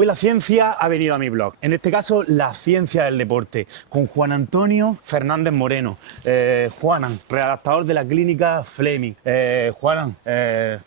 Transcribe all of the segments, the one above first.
Hoy la ciencia ha venido a mi blog, en este caso la ciencia del deporte, con Juan Antonio Fernández Moreno. Juanan, redactador de la clínica Fleming. Juanan,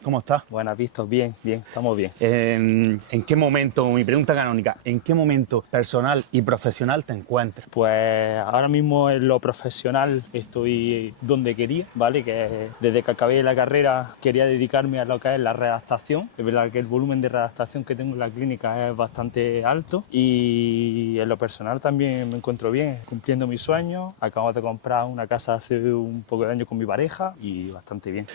¿cómo estás? Buenas, visto, bien, estamos bien. ¿En qué momento, mi pregunta canónica, en qué momento personal y profesional te encuentras? Pues ahora mismo en lo profesional estoy donde quería, ¿vale? Que desde que acabé la carrera quería dedicarme a lo que es la redactación. Es verdad que el volumen de redactación que tengo en la clínica es bastante alto y en lo personal también me encuentro bien, cumpliendo mis sueños. Acabo de comprar una casa hace un poco de años con mi pareja y bastante bien.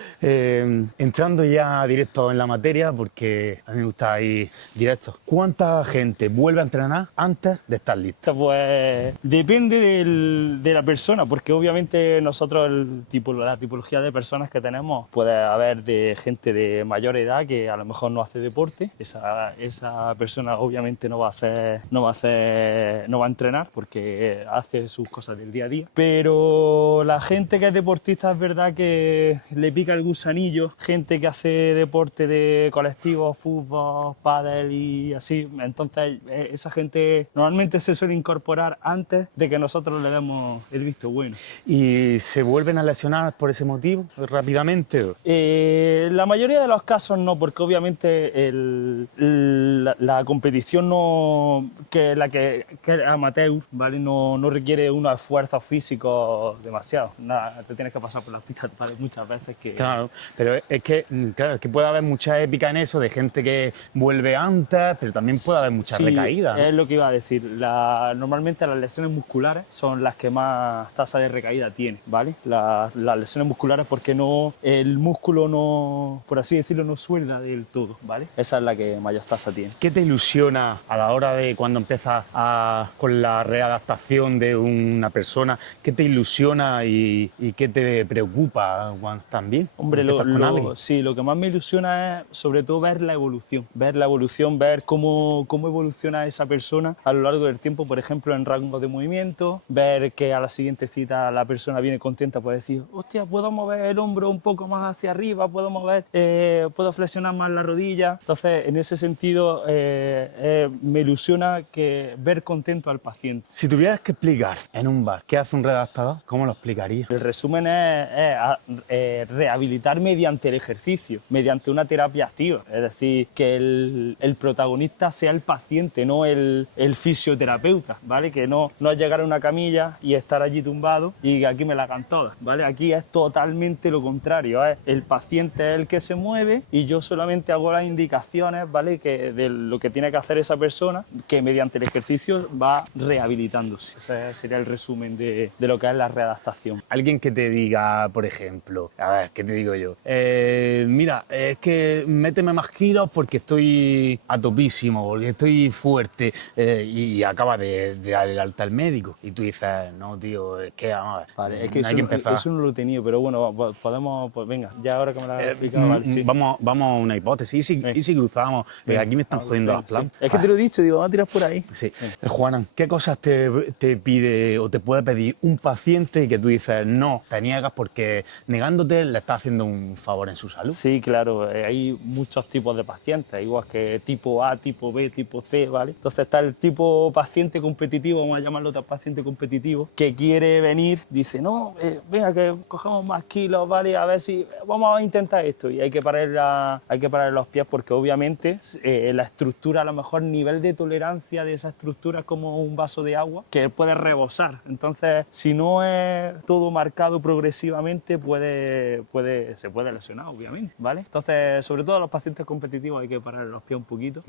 Entrando ya directo en la materia, porque a mí me gusta ir directo. ¿Cuánta gente vuelve a entrenar antes de estar lista? Pues depende de la persona, porque obviamente nosotros la tipología de personas que tenemos puede haber de gente de mayor edad que a lo mejor no hace deporte. Esa persona obviamente no va a entrenar porque hace sus cosas del día a día. Pero la gente que es deportista es verdad que le pica el gusanillo, gente que hace deporte de colectivo, fútbol, pádel y así. Entonces esa gente normalmente se suele incorporar antes de que nosotros le demos el visto bueno. ¿Y se vuelven a lesionar por ese motivo rápidamente? La mayoría de los casos no, porque obviamente la competición que es amateur, ¿vale? No requiere unos esfuerzos físicos demasiado. Nada, te tienes que pasar por las pistas muchas veces que... Claro, pero es que puede haber mucha épica en eso, de gente que vuelve antes, pero también puede haber muchas recaídas, ¿no? Es lo que iba a decir. Normalmente las lesiones musculares son las que más tasa de recaída tienen, ¿vale? Las lesiones musculares porque el músculo no, por así decirlo, no suelda del todo, ¿vale? Esa es la que mayor tasa tiene. ¿Qué te ilusiona a la hora de cuando empiezas con la readaptación de una persona? ¿Qué te ilusiona y qué te preocupa también? Hombre, lo que más me ilusiona es sobre todo ver la evolución, ver cómo evoluciona esa persona a lo largo del tiempo, por ejemplo, en rango de movimiento, ver que a la siguiente cita la persona viene contenta, puede decir, hostia, puedo mover el hombro un poco más hacia arriba, puedo flexionar más la rodilla. Entonces, en ese sentido, me ilusiona ver contento al paciente. Si tuvieras que explicar en un bar qué hace un redactador, ¿cómo lo explicarías? El resumen es rehabilitar mediante el ejercicio, mediante una terapia activa. Es decir, que el protagonista sea el paciente, no el fisioterapeuta, ¿vale? Que no es llegar a una camilla y estar allí tumbado y que aquí me la hagan todas, ¿vale? Aquí es totalmente lo contrario, ¿eh? El paciente es el que se mueve y yo solamente hago las indicaciones, ¿vale? De lo que tiene que hacer esa persona, que mediante el ejercicio va rehabilitándose. Ese sería el resumen de lo que es la readaptación. Alguien que te diga, por ejemplo, a ver, ¿qué te digo yo? Mira, es que méteme más kilos porque estoy a topísimo, porque estoy fuerte, y acaba de dar el alta al médico. Y tú dices, no, tío, es que vamos a ver, Vale, es que hay que empezar. Eso no lo he tenido, pero bueno, podemos, pues venga, ya ahora que me lo has explicado, vale, sí. Vamos a una hipótesis, ¿y si cruzamos? Aquí me están jodiendo las plantas. Sí. Es que te lo he dicho, digo, vamos a tirar por ahí. Sí. Juanan, ¿qué cosas te pide o te puede pedir un paciente y que tú dices, no, te niegas porque negándote le estás haciendo un favor en su salud? Sí, claro, hay muchos tipos de pacientes, igual que tipo A, tipo B, tipo C, ¿vale? Entonces está el tipo paciente competitivo, vamos a llamarlo paciente competitivo, que quiere venir, dice, no, venga, que cojamos más kilos, ¿vale? A ver si vamos a intentar esto. Y hay que parar los pies porque obviamente la estructura, a lo mejor nivel de tolerancia de esa estructura es como un vaso de agua que puede rebosar. Entonces, si no es todo marcado progresivamente, se puede lesionar, obviamente, ¿vale? Entonces, sobre todo a los pacientes competitivos hay que parar los pies un poquito.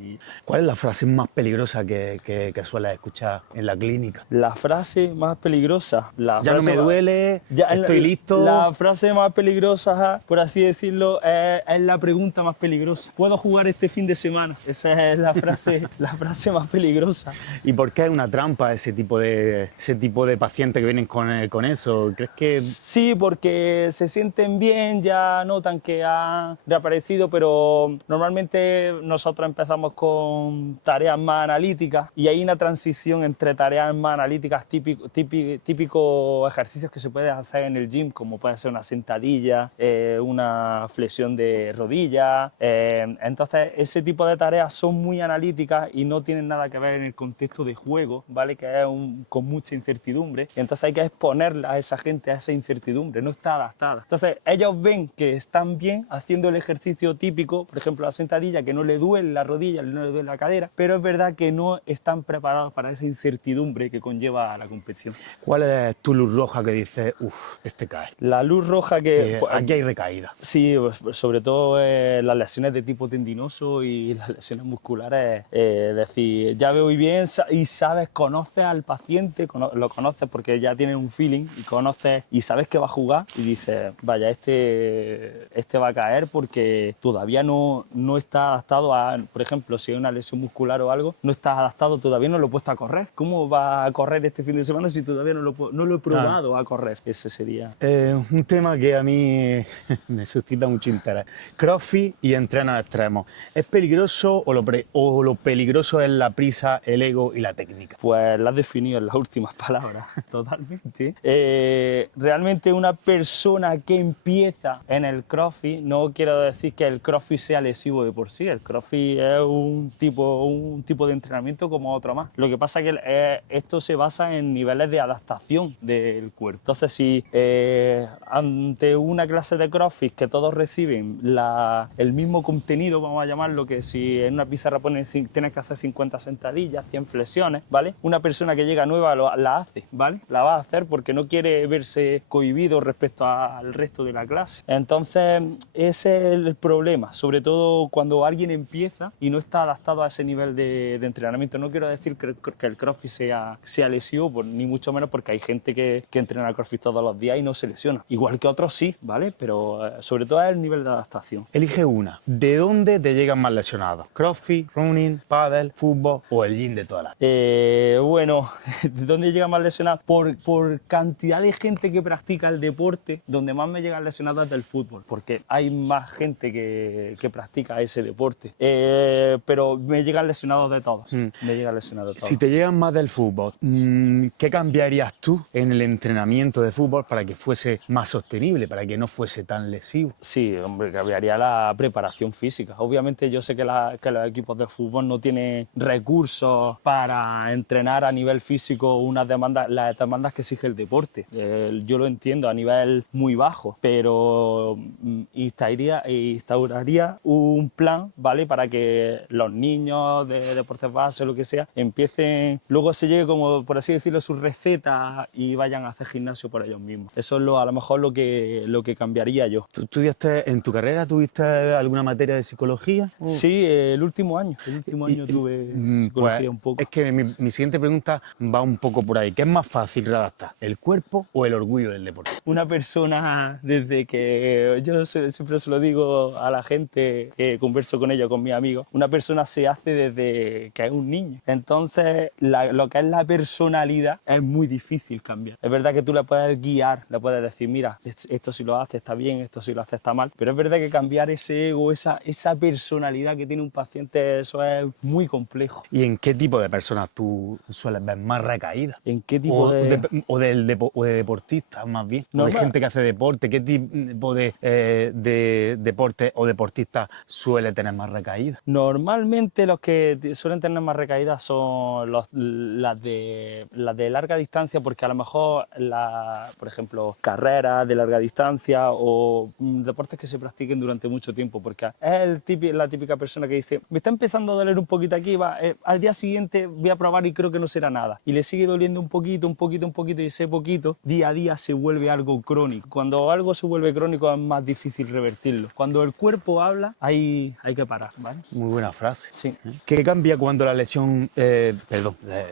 ¿Cuál es la frase más peligrosa que sueles escuchar en la clínica? La frase más peligrosa... Ya no me duele, estoy listo... La frase más peligrosa, por así decirlo, es la pregunta más peligrosa. ¿Puedo jugar este fin de semana? Esa es la frase más peligrosa. ¿Y por qué es una trampa ese tipo de pacientes que vienen con eso? ¿Crees que...? Sí, porque se sienten bien, ya notan que ha reaparecido, pero normalmente nosotros empezamos con tareas más analíticas y hay una transición entre tareas más analíticas, típicos ejercicios que se pueden hacer en el gym, como puede ser una sentadilla, una flexión de rodilla. Entonces, ese tipo de tareas son muy analíticas analíticas y no tienen nada que ver en el contexto de juego, ¿vale? Que es con mucha incertidumbre, y entonces hay que exponerla a esa gente a esa incertidumbre, no está adaptada. Entonces ellos ven que están bien haciendo el ejercicio típico, por ejemplo la sentadilla, que no le duele la rodilla, no le duele la cadera, pero es verdad que no están preparados para esa incertidumbre que conlleva la competición. ¿Cuál es tu luz roja que dices, uff, este cae? La luz roja que Pues, aquí hay recaída. Sí, pues, sobre todo las lesiones de tipo tendinoso y las lesiones musculares. Es decir, ya veo bien y sabes, conoces al paciente, lo conoces porque ya tienes un feeling y conoces y sabes que va a jugar y dices, vaya, este va a caer porque todavía no está adaptado a, por ejemplo, si hay una lesión muscular o algo, no está adaptado, todavía no lo he puesto a correr. ¿Cómo va a correr este fin de semana si todavía no lo he probado a correr? Ese sería... Un tema que a mí me suscita mucho interés. CrossFit y entrenos extremos. ¿Es peligroso o lo peligroso es la prisa, el ego y la técnica? Pues la has definido en las últimas palabras, totalmente. Realmente una persona que empieza en el CrossFit, no quiero decir que el CrossFit sea lesivo de por sí, el CrossFit es un tipo de entrenamiento como otro más. Lo que pasa es que esto se basa en niveles de adaptación del cuerpo. Entonces, si ante una clase de CrossFit que todos reciben el mismo contenido, vamos a llamarlo, que si en una pizarra tienes que hacer 50 sentadillas, 100 flexiones, ¿vale? Una persona que llega nueva la hace, ¿vale? La va a hacer porque no quiere verse cohibido respecto al resto de la clase. Entonces, ese es el problema, sobre todo cuando alguien empieza y no está adaptado a ese nivel de entrenamiento. No quiero decir que el CrossFit sea lesivo, ni mucho menos, porque hay gente que entrena CrossFit todos los días y no se lesiona. Igual que otros sí, ¿vale? Pero sobre todo es el nivel de adaptación. Elige una. ¿De dónde te llegan más lesionados? ¿CrossFit, running, pádel, fútbol o el gym de todas las? Bueno, ¿de dónde llegan más lesionados? Por cantidad de gente que practica el deporte, donde más me llegan lesionados es del fútbol, porque hay más gente que practica ese deporte. Pero me llegan lesionados de todos. Me llegan lesionados de todos. Si te llegan más del fútbol, ¿qué cambiarías tú en el entrenamiento de fútbol para que fuese más sostenible, para que no fuese tan lesivo? Sí, hombre, cambiaría la preparación física. Obviamente yo sé que los equipos de fútbol no tienen recursos para entrenar a nivel físico las demandas que exige el deporte. Yo lo entiendo a nivel muy bajo, pero instauraría un plan, ¿vale? Para que los niños de deportes básicos, lo que sea, empiecen, luego se llegue como, por así decirlo, sus recetas y vayan a hacer gimnasio por ellos mismos. Eso es a lo mejor lo que cambiaría yo. ¿Tú estudiaste en tu carrera, tuviste alguna materia de psicología? Sí, el último año tuve psicología pues, un poco. Es que mi siguiente pregunta va un poco por ahí. ¿Qué es más fácil redactar, el cuerpo o el orgullo del deporte? Una persona, desde que yo siempre se lo digo a la gente que converso con ellos, con mis amigos, una persona se hace desde que es un niño. Entonces, lo que es la personalidad es muy difícil cambiar. Es verdad que tú le puedes guiar, le puedes decir, mira, esto si lo haces está bien, esto si lo haces está mal, pero es verdad que cambiar ese ego, esa personalidad que tiene un paciente, eso es muy complejo. ¿Y en qué tipo de personas tú sueles ver más recaídas? ¿En qué tipo de deportistas más bien? ¿O de gente que hace deporte? ¿Qué tipo de deporte o deportistas suele tener más recaídas? Normalmente los que suelen tener más recaídas son las de larga distancia, porque a lo mejor, por ejemplo, carreras de larga distancia o deportes que se practiquen durante mucho tiempo, porque es la típica persona que dice, me está empezando a doler un poquito aquí, al día siguiente voy a probar y creo que no será nada. Y le sigue doliendo un poquito, y ese poquito, día a día se vuelve algo crónico. Cuando algo se vuelve crónico es más difícil revertirlo. Cuando el cuerpo habla, hay que parar, ¿vale? Muy buena frase. Sí. ¿Qué cambia cuando la lesión...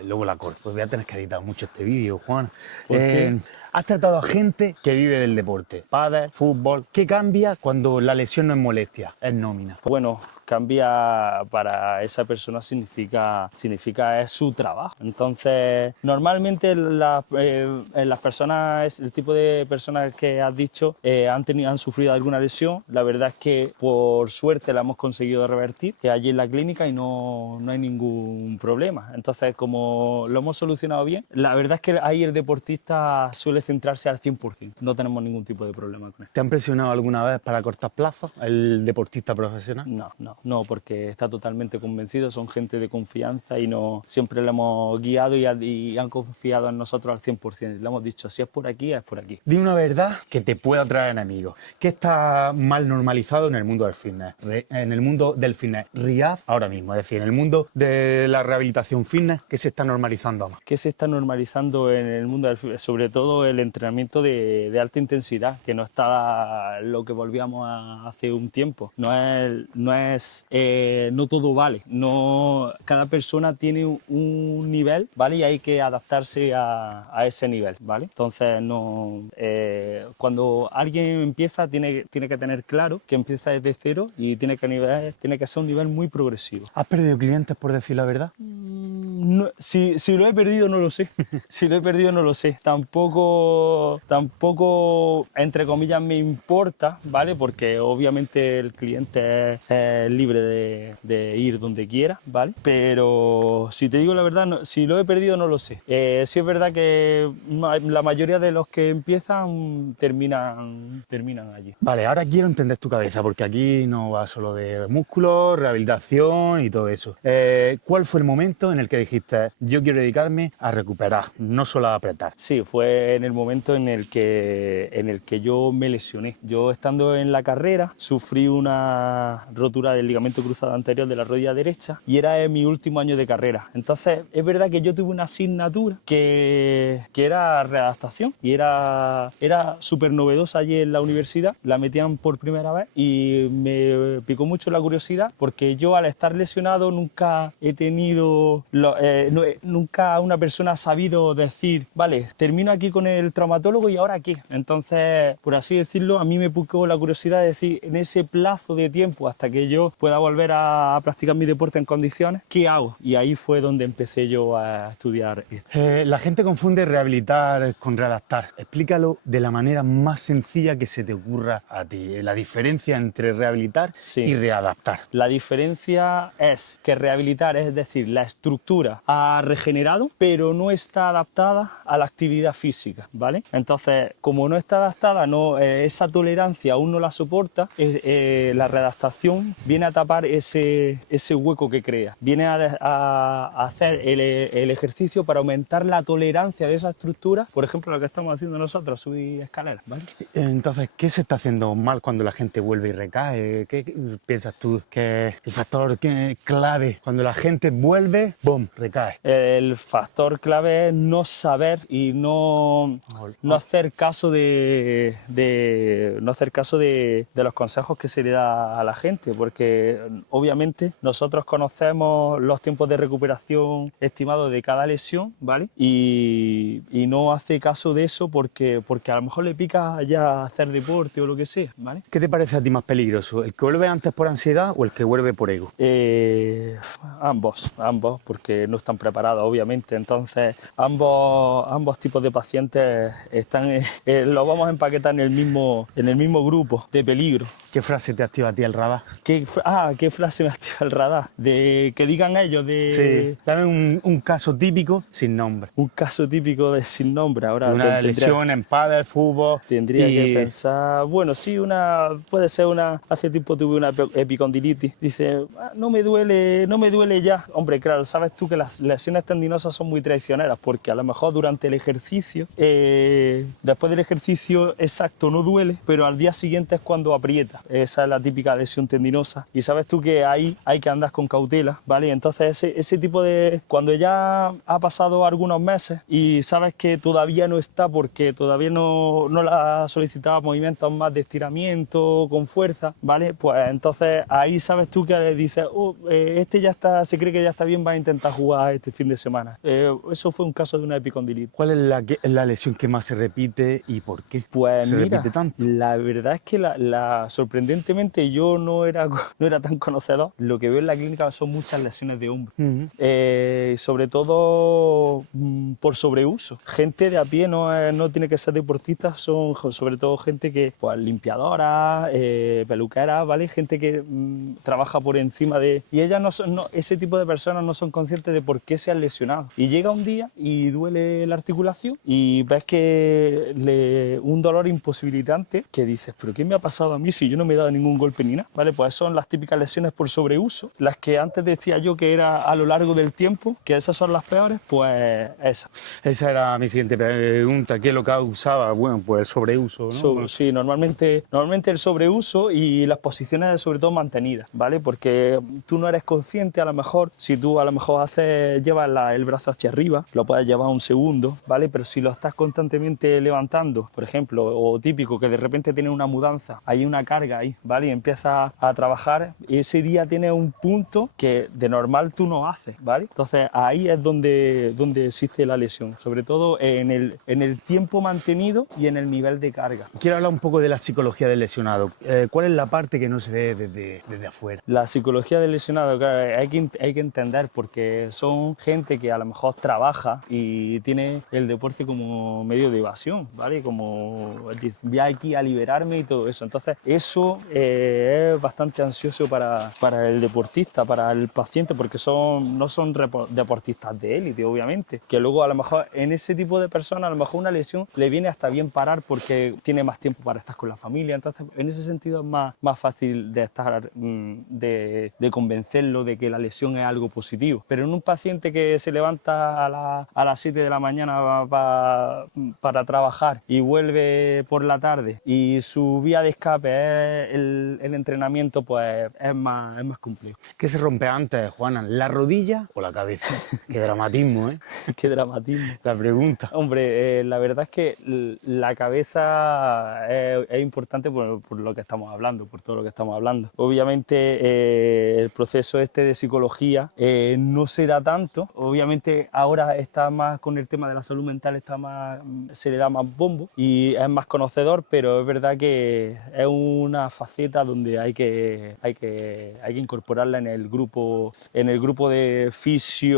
luego la corto, pues voy a tener que editar mucho este vídeo, Juan. ¿Por qué? Has tratado a gente que vive del deporte, pádel, fútbol. ¿Qué cambia cuando la lesión no es molestia, es nómina? Bueno, cambia para esa persona significa es su trabajo. Entonces, normalmente las personas, el tipo de personas que has dicho han sufrido alguna lesión. La verdad es que por suerte la hemos conseguido revertir, que allí en la clínica, y no hay ningún problema. Entonces, como lo hemos solucionado bien, la verdad es que ahí el deportista suele centrarse al 100%. No tenemos ningún tipo de problema con esto. ¿Te han presionado alguna vez para cortar plazos el deportista profesional? No. no, porque está totalmente convencido, son gente de confianza y no siempre le hemos guiado y han confiado en nosotros al 100%. Le hemos dicho, si es por aquí, es por aquí. Dime una verdad que te pueda traer enemigos. ¿Qué está mal normalizado en el mundo del fitness? En el mundo del fitness Riyadh ahora mismo, es decir, en el mundo de la rehabilitación fitness, ¿qué se está normalizando más? ¿Qué se está normalizando en el mundo del fitness? Sobre todo el entrenamiento de alta intensidad, que no está lo que volvíamos a hace un tiempo. No todo vale. No, cada persona tiene un nivel, ¿vale? Y hay que adaptarse a ese nivel, ¿vale? Entonces, cuando alguien empieza, tiene que tener claro que empieza desde cero y tiene que ser un nivel muy progresivo. ¿Has perdido clientes por decir la verdad? No, si lo he perdido no lo sé. Si lo he perdido no lo sé. Tampoco, entre comillas, me importa, ¿vale? Porque obviamente el cliente es libre de ir donde quiera, ¿vale? Pero si te digo la verdad, si lo he perdido no lo sé. Sí es verdad que la mayoría de los que empiezan terminan allí. Vale, ahora quiero entender tu cabeza, porque aquí no va solo de músculos, rehabilitación y todo eso. ¿Cuál fue el momento en el que dijiste, yo quiero dedicarme a recuperar, no solo a apretar? Sí, fue en el momento en el que yo me lesioné. Yo estando en la carrera sufrí una rotura del ligamento cruzado anterior de la rodilla derecha y era en mi último año de carrera. Entonces es verdad que yo tuve una asignatura que era readaptación y era súper novedosa allí en la universidad. La metían por primera vez y me picó mucho la curiosidad porque yo al estar lesionado nunca he tenido, nunca una persona ha sabido decir, vale, termino aquí con el traumatólogo y ahora qué. Entonces, por así decirlo, a mí me picó la curiosidad de decir, en ese plazo de tiempo hasta que yo pueda volver a practicar mi deporte en condiciones, ¿qué hago? Y ahí fue donde empecé yo a estudiar esto. La gente confunde rehabilitar con readaptar. Explícalo de la manera más sencilla que se te ocurra a ti. La diferencia entre rehabilitar y readaptar. La diferencia es que rehabilitar, es decir, la estructura ha regenerado, pero no está adaptada a la actividad física, ¿vale? Entonces, como no está adaptada, esa tolerancia aún no la soporta, la readaptación viene a tapar ese hueco que crea. Viene a hacer el ejercicio para aumentar la tolerancia de esa estructura, por ejemplo, lo que estamos haciendo nosotros, subir escaleras, ¿vale? Entonces, ¿qué se está haciendo mal cuando la gente vuelve y recae? ¿Qué piensas tú que es el factor clave? Cuando la gente vuelve, ¡bum!, recae. El factor clave es no saber y no hacer caso de los consejos que se le da a la gente, porque obviamente nosotros conocemos los tiempos de recuperación estimados de cada lesión, ¿vale? Y no hace caso de eso porque a lo mejor le pica ya hacer deporte o lo que sea, ¿vale? ¿Qué te parece a ti más peligroso? ¿El que vuelve antes por ansiedad o el que vuelve por ego? Ambos, porque no están preparados, obviamente. Entonces, ambos tipos de pacientes están, los vamos a empaquetar en el mismo grupo de peligro. ¿Qué frase te activa a ti el radar? ¿Qué frase me activa el radar? De que digan ellos de... Sí, dame un caso típico sin nombre. Un caso típico sin nombre. Ahora, de una lesión en pádel, fútbol... Tendría que pensar... Bueno, sí, puede ser una... Hace tiempo tuve una epicondilitis. Dice, no me duele ya. Hombre, claro, sabes tú que las lesiones tendinosas son muy traicioneras porque a lo mejor durante el ejercicio, después del ejercicio exacto no duele, pero al día siguiente es cuando aprieta. Esa es la típica lesión tendinosa. Y sabes tú que ahí hay que andar con cautela, ¿vale? Entonces ese tipo de... Cuando ya ha pasado algunos meses y sabes que todavía no está porque todavía no la solicitaba movimientos más de estiramiento, con fuerza, ¿vale? Pues entonces ahí sabes tú que dices, este ya está, se cree que ya está bien, va a intentar jugar este fin de semana. Eso fue un caso de una epicondilitis. ¿Cuál es la lesión que más se repite y por qué? Pues ¿Se mira, repite tanto? la verdad es que sorprendentemente yo no era tan conocedor. Lo que veo en la clínica son muchas lesiones de hombro. Sobre todo por sobreuso. Gente de a pie no tiene que ser deportistas, son sobre todo gente que, pues, limpiadoras, peluqueras, ¿vale? Gente que trabaja por encima de... Y ellas ese tipo de personas no son conscientes de por qué se han lesionado. Y llega un día y duele la articulación y ves que un dolor imposibilitante que dices, ¿pero qué me ha pasado a mí si yo no me he dado ningún golpe ni nada? ¿Vale? Pues son las típicas lesiones por sobreuso, las que antes decía yo que era a lo largo del tiempo, que esas son las peores, pues esas. Esa era mi siguiente pregunta. ¿Qué es lo que causaba? Bueno, pues el sobreuso, ¿no? Sí, normalmente el sobreuso y las posiciones sobre todo mantenidas, ¿vale? Porque tú no eres consciente, a lo mejor, si tú a lo mejor llevas el brazo hacia arriba, lo puedes llevar un segundo, ¿vale? Pero si lo estás constantemente levantando, por ejemplo, o típico que de repente tienes una mudanza, hay una carga ahí, ¿vale? Y empiezas a trabajar y ese día tienes un punto que de normal tú no haces, ¿vale? Entonces ahí es donde existe la lesión, sobre todo en el tiempo mantenido y en el nivel de carga. Quiero hablar un poco de la psicología del lesionado. ¿Cuál es la parte que no se ve desde afuera? La psicología del lesionado, claro, hay que entender porque son gente que a lo mejor trabaja y tiene el deporte como medio de evasión, ¿vale? Como voy aquí a liberarme y todo eso. Entonces eso es bastante ansioso para el deportista, para el paciente, porque no son deportistas de élite, obviamente. Que luego a lo mejor en ese tipo de personas a lo mejor una lesión le viene hasta bien parar porque tiene más tiempo para estar con la familia. Entonces en ese sentido es más fácil de estar de convencerlo de que la lesión es algo positivo. Pero en un paciente que se levanta a las 7 de la mañana para trabajar y vuelve por la tarde y su vía de escape es el entrenamiento, pues es más complejo. ¿Qué se rompe antes, Juana? ¿La rodilla o la cabeza? Qué dramatismo, ¿eh? Qué dramatismo. La pregunta. Hombre, la verdad es que la cabeza es importante por lo que estamos hablando, por todo lo que estamos hablando. Obviamente el proceso de psicología no se da tanto. Obviamente ahora está más con el tema de la salud mental, se le da más bombo y es más conocedor, pero es verdad que es una faceta donde hay que incorporarla en el grupo de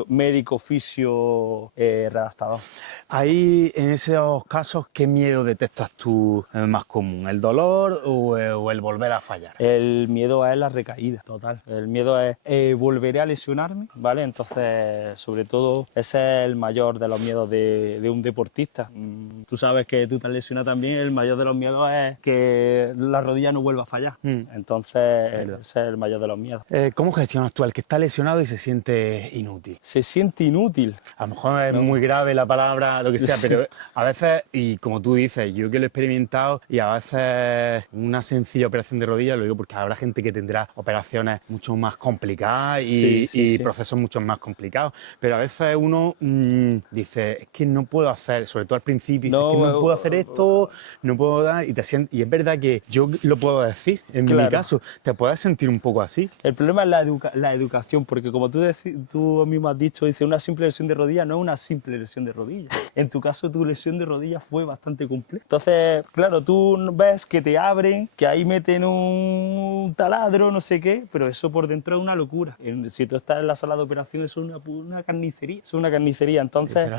médico fisio redactador. Ahí, en esos casos, ¿qué miedo detectas tú más común? ¿El dolor o el volver a fallar? El miedo es la recaída, total. El miedo es volveré a lesionarme, ¿vale? Entonces, sobre todo, ese es el mayor de los miedos de un deportista. Tú sabes que tú te has lesionado también, el mayor de los miedos es que la rodilla no vuelva a fallar. Entonces, ese es el mayor de los miedos. ¿Cómo gestionas tú al que está lesionado y se siente inútil? Se siente inútil. A lo mejor es muy grave la palabra, lo que sea, pero a veces, y como tú dices, yo que lo he experimentado, y a veces una sencilla operación de rodilla, lo digo porque habrá gente que tendrá operaciones mucho más complicadas y procesos mucho más complicados, pero a veces uno dice, es que no puedo hacer, sobre todo al principio, es que no puedo hacer esto, no puedo dar, y es verdad que yo lo puedo decir, en mi caso, te puedes sentir un poco así. El problema es la educación, porque como tú mismo has dicho, dice, una simple lesión de rodilla no es una simple lesión de rodilla. En tu caso, tu lesión de rodilla fue bastante compleja. Entonces, claro, tú ves que te abren, que ahí meten un taladro, no sé qué, pero eso por dentro es una locura. Si tú estás en la sala de operación, eso es una carnicería. Es una carnicería. Entonces,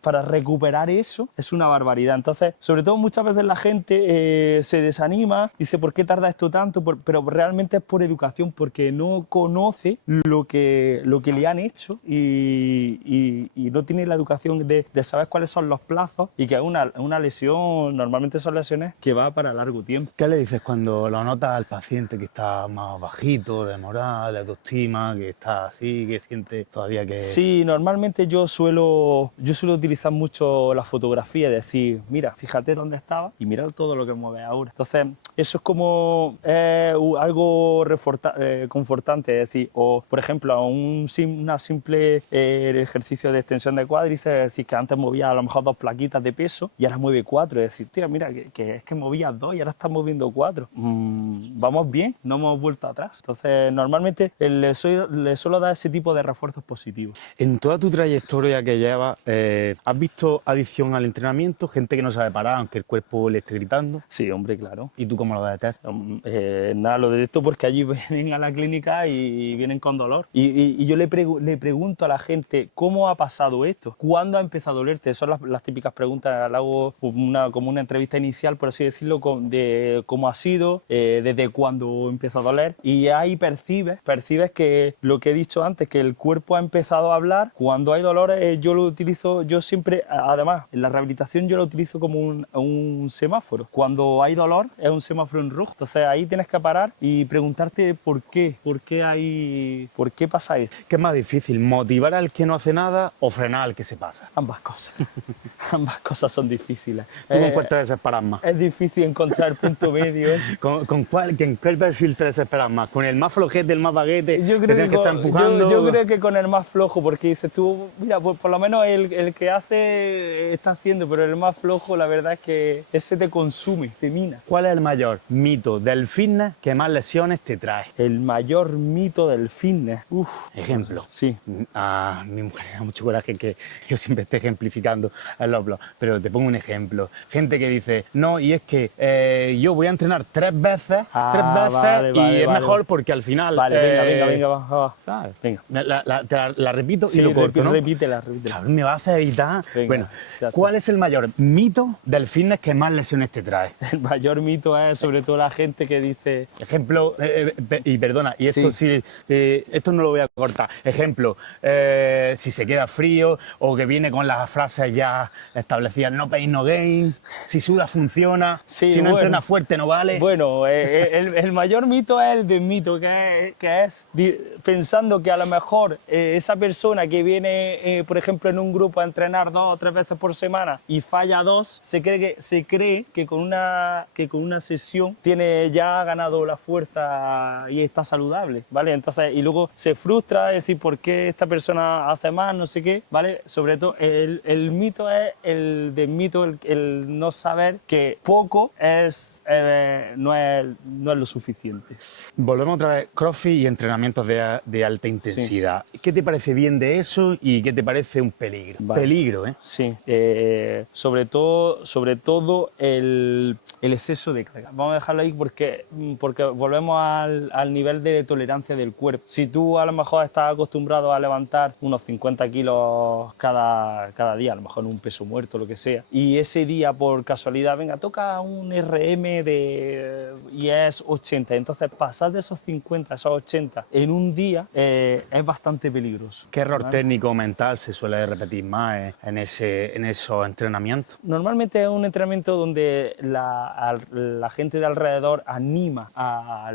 para recuperar eso, es una barbaridad. Entonces, sobre todo muchas veces la gente se desanima, dice, ¿por qué tarda esto tanto? Pero realmente es por educación, porque no conoce lo que le han hecho y no tiene la educación de saber cuáles son los plazos y que una lesión, normalmente son lesiones que va para largo tiempo. ¿Qué le dices cuando lo notas al paciente que está más bajito, de moral, de autoestima, que está así, que siente todavía que...? Sí, normalmente yo suelo utilizar mucho la fotografía, decir, mira, fíjate dónde estaba y mira todo lo que mueve ahora. Entonces, eso es como algo confortante, es decir, o por ejemplo, una simple ejercicio de extensión de cuádriceps, es decir, que antes movía a lo mejor 2 plaquitas de peso y ahora mueve 4, es decir, tío, mira, que es que movías 2 y ahora estás moviendo 4. Vamos bien, no hemos vuelto atrás. Entonces, normalmente le suelo dar ese tipo de refuerzos positivos. En toda tu trayectoria que llevas, ¿has visto adicción al entrenamiento? Gente que no sabe parar, aunque el cuerpo le esté gritando. Sí, hombre, claro. ¿Y tú cómo lo detectas? Nada, lo detecto porque allí vienen a la clínica y vienen con dolor. Y yo le pregunto a la gente, ¿cómo ha pasado esto? ¿Cuándo ha empezado a dolerte? Son las típicas preguntas. Le hago como una entrevista inicial, por así decirlo, de cómo ha sido, desde cuándo empieza a doler. Y ahí percibes que lo que he dicho antes, porque el cuerpo ha empezado a hablar. Cuando hay dolor, yo lo utilizo, yo siempre, además, en la rehabilitación yo lo utilizo como un semáforo. Cuando hay dolor, es un semáforo en rojo. Entonces ahí tienes que parar y preguntarte por qué pasa esto. ¿Qué es más difícil, motivar al que no hace nada o frenar al que se pasa? Ambas cosas. Ambas cosas son difíciles. ¿Tú con cuál te desesperas más? Es difícil encontrar el punto medio. ¿Con cuál perfil te desesperas más? ¿Con el más flojete, el más baguete, Yo que creo tienes que estar empujando? yo creo que con el más flojo, porque dices tú, mira, pues por lo menos el que hace está haciendo, pero el más flojo, la verdad es que ese te consume, te mina. ¿Cuál es el mayor mito del fitness que más lesiones te trae? El mayor mito del fitness. Uf. Ejemplo. Sí. A mi mujer le da mucho coraje que yo siempre esté ejemplificando en los blogs, pero te pongo un ejemplo. Gente que dice, no, y es que yo voy a entrenar tres veces y es mejor porque al final... Vale, venga, va. ¿Sabes? Venga. La repito Sí, y lo corto, ¿no? Repítela. Cabrón, me va a hacer editar. Venga, Bueno, ya está. ¿cuál es el mayor mito del fitness que más lesiones te trae? El mayor mito es sobre todo la gente que dice... Ejemplo, y perdona, y esto Sí. esto no lo voy a cortar. Ejemplo, si se queda frío o que viene con las frases ya establecidas, no pain, no gain, si suda funciona, Sí, si no bueno. entrena fuerte no vale. Bueno, el mayor mito es el desmito, que es pensando que a lo mejor esa persona que viene, por ejemplo, en un grupo a entrenar 2 o 3 veces por semana y falla 2, se cree que con una sesión tiene ya ganado la fuerza y está saludable, ¿vale? Entonces, y luego se frustra, es decir, ¿por qué esta persona hace más? No sé qué, ¿vale? Sobre todo, el mito es el desmito, el no saber que poco no es lo suficiente. Volvemos otra vez, CrossFit y entrenamientos de alta intensidad. ¿Qué te parece bien de eso y qué te parece un peligro? Vale. Peligro, ¿eh? Sí, sobre todo el exceso de carga. Vamos a dejarlo ahí porque volvemos al nivel de tolerancia del cuerpo. Si tú a lo mejor estás acostumbrado a levantar unos 50 kilos cada día, a lo mejor en un peso muerto, lo que sea, y ese día por casualidad, venga, toca un RM y es 80, entonces pasar de esos 50 a esos 80 en un día es bastante peligroso. ¿Qué error ¿vale? técnico o mental se suele repetir más en esos entrenamientos? Normalmente es un entrenamiento donde la gente de alrededor anima a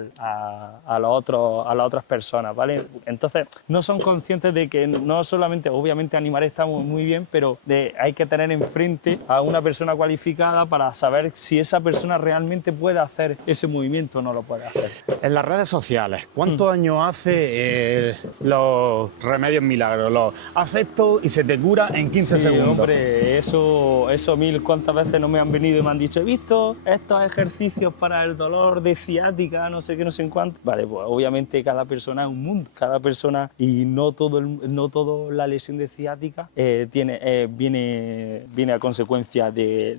las otras personas, ¿vale? Entonces no son conscientes de que no solamente, obviamente animar está muy bien, pero hay que tener enfrente a una persona cualificada para saber si esa persona realmente puede hacer ese movimiento o no lo puede hacer. En las redes sociales, ¿cuántos años hace los remedios milagros? Haz esto y se te cura en 15 Sí, segundos. hombre, eso mil cuantas veces no me han venido y me han dicho, he visto estos ejercicios para el dolor de ciática, no sé qué, no sé en cuánto. Vale, pues obviamente cada persona es un mundo, cada persona, y no todo la lesión de ciática viene a consecuencia de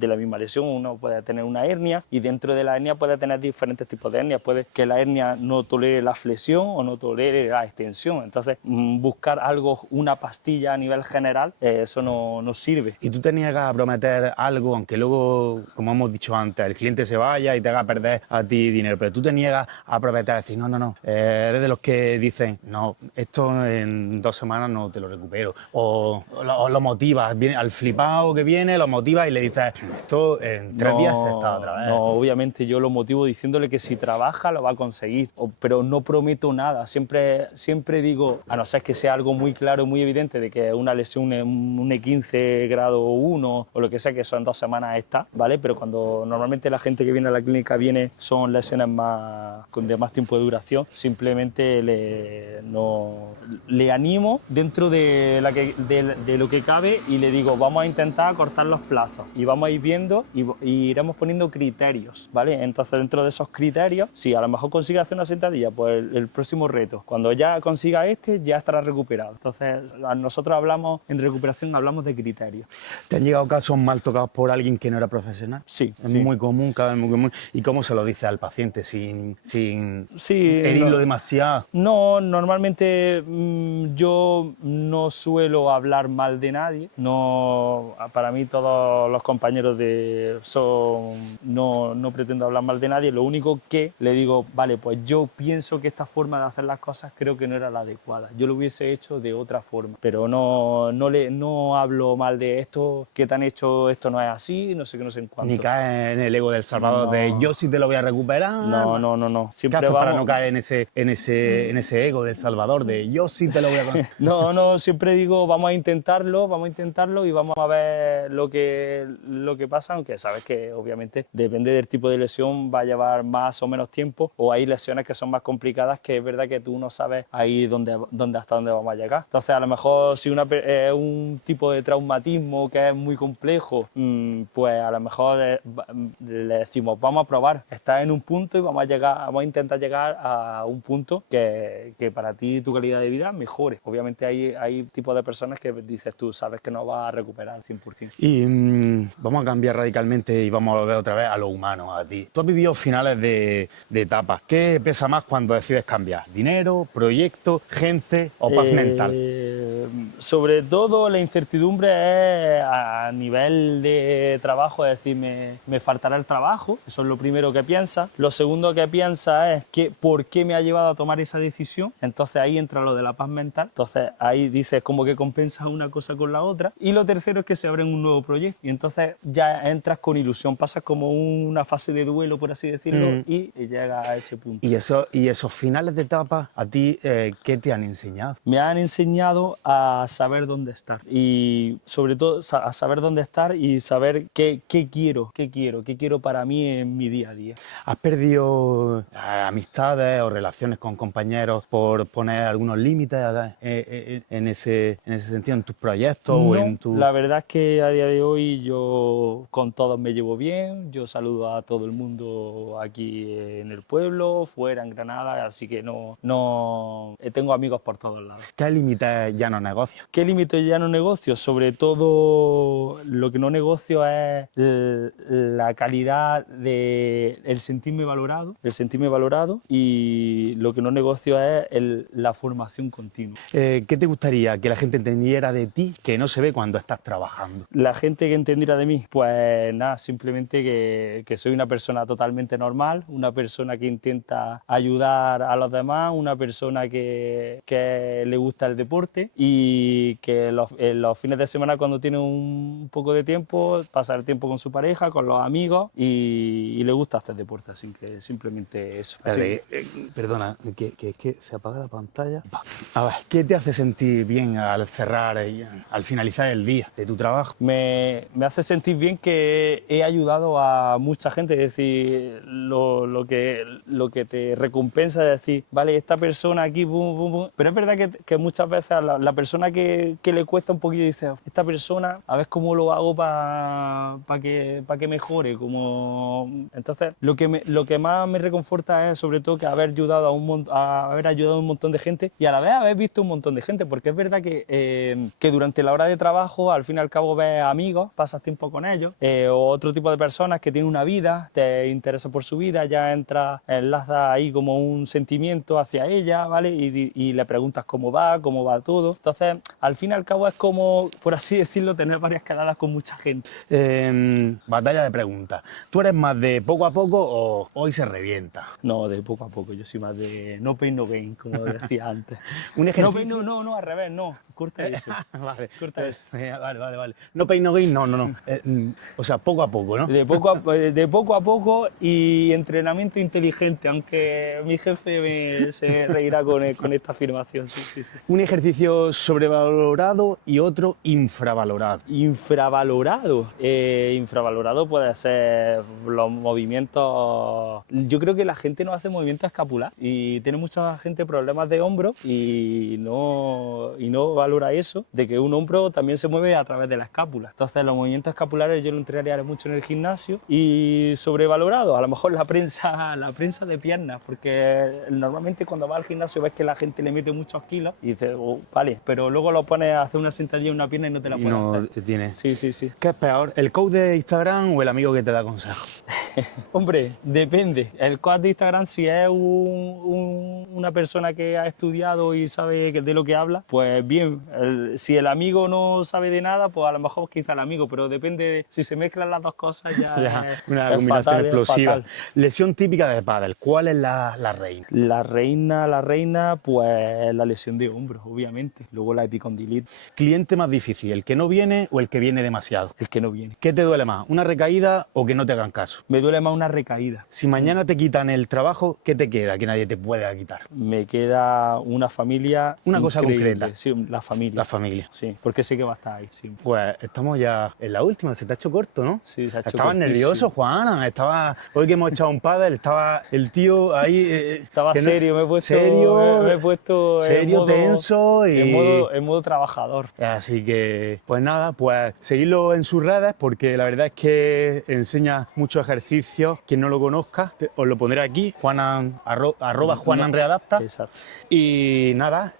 la misma lesión. Uno puede tener una hernia y dentro de la hernia puede tener diferentes tipos de hernias. Puede que la hernia no tolere la flexión o no tolere la extensión. Entonces, buscar una pastilla a nivel general, eso no sirve. Y tú te niegas a prometer algo, aunque luego, como hemos dicho antes, el cliente se vaya y te haga perder a ti dinero, pero tú te niegas a prometer, decir, no, eres de los que dicen, no, esto en 2 semanas no te lo recupero, o lo motivas, al flipado que viene, lo motivas y le dices, esto en 3 días está otra vez. No, obviamente yo lo motivo diciéndole que si trabaja lo va a conseguir, pero no prometo nada. Siempre digo, a no ser que sea algo muy claro, muy evidente de que una lesión, un E15 grado 1 o lo que sea, que eso en 2 semanas está, ¿vale? Pero cuando normalmente la gente que viene a la clínica son lesiones de más tiempo de duración, simplemente le animo dentro de lo que cabe y le digo, vamos a intentar cortar los plazos y vamos a ir viendo y iremos poniendo criterios, ¿vale? Entonces dentro de esos criterios, si a lo mejor consigue hacer una sentadilla, pues el próximo reto, cuando ya consiga ya estará recuperado. Entonces nosotros en recuperación hablamos de criterios. ¿Te han llegado casos mal tocados por alguien que no era profesional? Sí. Es muy común, cada vez muy común. ¿Y cómo se lo dice al paciente sin Sí, herirlo demasiado? No, normalmente yo no suelo hablar mal de nadie. No, para mí todos los compañeros no pretendo hablar mal de nadie. Lo único que le digo, vale, pues yo pienso que esta forma de hacer las cosas creo que no era la adecuada. Yo lo hubiese hecho de otra forma, pero no hablo mal de esto, que te han hecho, esto no es así, no sé qué, no sé en cuánto. Ni caes en el ego del Salvador de yo sí te lo voy a recuperar. No. ¿Qué haces para no caer en ese ego del Salvador de yo sí te lo voy a... No, siempre digo vamos a intentarlo y vamos a ver lo que pasa, aunque sabes que obviamente depende del tipo de lesión va a llevar más o menos tiempo, o hay lesiones que son más complicadas que es verdad que tú no sabes ahí hasta dónde vamos a llegar. Entonces a lo mejor si es un tipo de traumatismo que es muy complejo, pues a lo mejor le decimos vamos a probar, estás en un punto y vamos a intentar llegar a un punto que para ti tu calidad de vida mejore. Obviamente hay tipos de personas que dices tú sabes que no vas a recuperar al 100%. Y vamos a cambiar radicalmente y vamos a volver otra vez a lo humano, a ti. Tú has vivido finales de etapa. ¿Qué pesa más cuando decides cambiar? ¿Dinero, proyecto, gente o paz mental? Sobre todo la incertidumbre es a nivel de trabajo, es decir, me faltará el trabajo, eso es lo primero que piensas. Lo segundo que piensas es que por qué me ha llevado a tomar esa decisión, entonces ahí entra lo de la paz mental, entonces ahí dices como que compensas una cosa con la otra. Y lo tercero es que se abre un nuevo proyecto y entonces ya entras con ilusión, pasas como una fase de duelo, por así decirlo, y llegas a ese punto. ¿Y esos finales de etapa a ti qué te han enseñado? Me han enseñado a saber dónde estar y sobre todo a saber dónde estar y saber qué quiero para mí en mi día a día. ¿Has perdido amistades o relaciones con compañeros por poner algunos límites en ese sentido, en tus proyectos o en tu...? La verdad es que a día de hoy yo con todos me llevo bien, yo saludo a todo el mundo aquí en el pueblo, fuera en Granada, así que no tengo amigos por todos lados. ¿Qué límites ya no negocias? ¿Qué límites ya no negocio? Sobre todo lo que no negocio es la calidad de el sentirme valorado y lo que no negocio es la formación continua. ¿Qué te gustaría que la gente entendiera de ti que no se ve cuando estás trabajando? La gente que entendiera de mí, pues nada, simplemente que soy una persona totalmente normal, una persona que intenta ayudar a los demás, una persona que le gusta el deporte y que los fines de semana cuando tiene un poco de tiempo, pasar tiempo con su pareja, con los amigos y le gusta hacer deporte, así que simplemente eso. Perdona, que se apaga la pantalla. A ver, ¿qué te hace sentir bien al cerrar, al finalizar el día de tu trabajo? Me hace sentir bien que he ayudado a mucha gente, es decir, lo que te recompensa es decir, vale, esta persona aquí, bum, bum, bum. Pero es verdad que muchas veces a la persona que le cuesta un poquillo dice, esta persona, a ver cómo lo hago para que mejore. Entonces, lo que más me reconforta es sobre todo que haber ayudado a un montón de gente y a la vez haber visto un montón de gente, porque es verdad que durante la hora de trabajo, al fin y al cabo ves amigos, pasas tiempo con ellos, o otro tipo de personas que tienen una vida, te interesa por su vida, ya enlazas ahí como un sentimiento hacia ella, ¿vale? Y le preguntas cómo va todo. Entonces, al fin y al cabo es como, por así decirlo, tener varias quedadas con mucha gente. Batalla de preguntas. ¿Tú eres más de poco a poco o hoy se revienta? No, de poco a poco. Yo soy más de no pain, no gain, como decía antes. Un ejercicio... No, al revés, no. Corta eso. Vale. Corta eso. Vale. No pain, no gain, no. O sea, poco a poco, ¿no? De poco a poco y entrenamiento inteligente, aunque mi jefe se reirá con esta afirmación. Sí. Un ejercicio sobrevalorado y otro infravalorado. Infravalorado puede ser los movimientos. Yo creo que la gente no hace movimientos escapular y tiene mucha gente problemas de hombro y no valora eso, de que un hombro también se mueve a través de la escápula. Entonces los movimientos escapulares yo lo entrenaría mucho en el gimnasio. Y sobrevalorado, a lo mejor la prensa de piernas, porque normalmente cuando vas al gimnasio ves que la gente le mete muchos kilos y dices, vale, pero luego lo pones a hacer una sentadilla en una pierna y no te la puedes hacer. Tiene. Sí. ¿Qué es peor, el coach de Instagram o el amigo que te da consejos? Hombre, depende. El coach de Instagram, si es una persona que ha estudiado y sabe de lo que habla, pues bien. Si el amigo no sabe de nada, pues a lo mejor quizá el amigo, pero depende, si se mezclan las dos cosas ya Una es combinación fatal, explosiva. es fatal. Lesión típica de pádel. ¿Cuál es la reina? La reina, pues la lesión de hombros, obviamente. Luego la epicondilitis, ¿Cliente más difícil, el que no viene o el que viene demasiado? el que no viene. ¿Qué te duele más, una recaída o que no te hagan caso? Me duele más una recaída. Si mañana te quitan el trabajo, ¿qué te queda que nadie te pueda quitar? Me queda una familia Una cosa increíble. concreta. Sí, la familia. La familia. Sí, porque sé que va a estar ahí siempre. Pues estamos ya en la última, se te ha hecho corto, ¿no? Sí, se ha hecho Estabas cortísimo. nervioso, Juana, hoy que hemos echado un pádel, estaba el tío ahí... Estaba que no- serio, me he puesto, serio, me he puesto serio, tenso y... en modo trabajador. Así que, pues nada, pues seguidlo en sus redes porque la verdad es que enseña muchos ejercicios. Quien no lo conozca, os lo pondré aquí, arroba Juanan Readapta. Exacto. Y nada,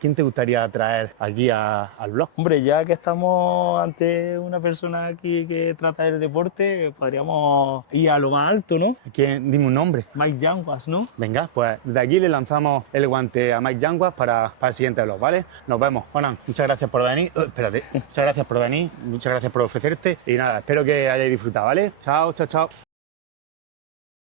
¿quién te gustaría traer aquí al blog? Hombre, ya que estamos ante una persona aquí que trata del deporte, podríamos ir a lo más alto, ¿no? Dime un nombre. Mike Yanguas, ¿no? Venga, pues de aquí le lanzamos el guante a Mike Yanguas para el siguiente blog, ¿vale? Nos vemos. Juanan, muchas gracias por venir. Espérate. Muchas gracias por venir, muchas gracias por ofrecerte y nada, espero que hayáis disfrutado, ¿vale? Chao, chao, chao.